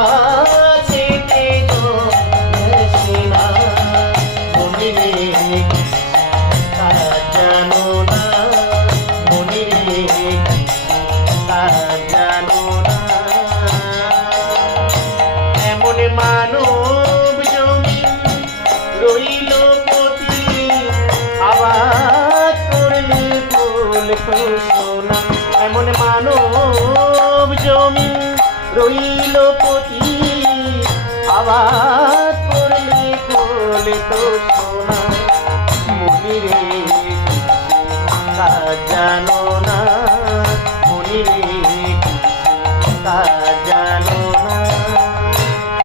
গাছেতে জন্মেছে না মনে রে তা জানো না মনে রে তা জানো না এমন মানব জমিন রইল পতি আবাদ করলে ফুল সোনা এমন মানব জমিন রইল পতি আবাদ করলে ফুল সোনা মনে রে তা জানো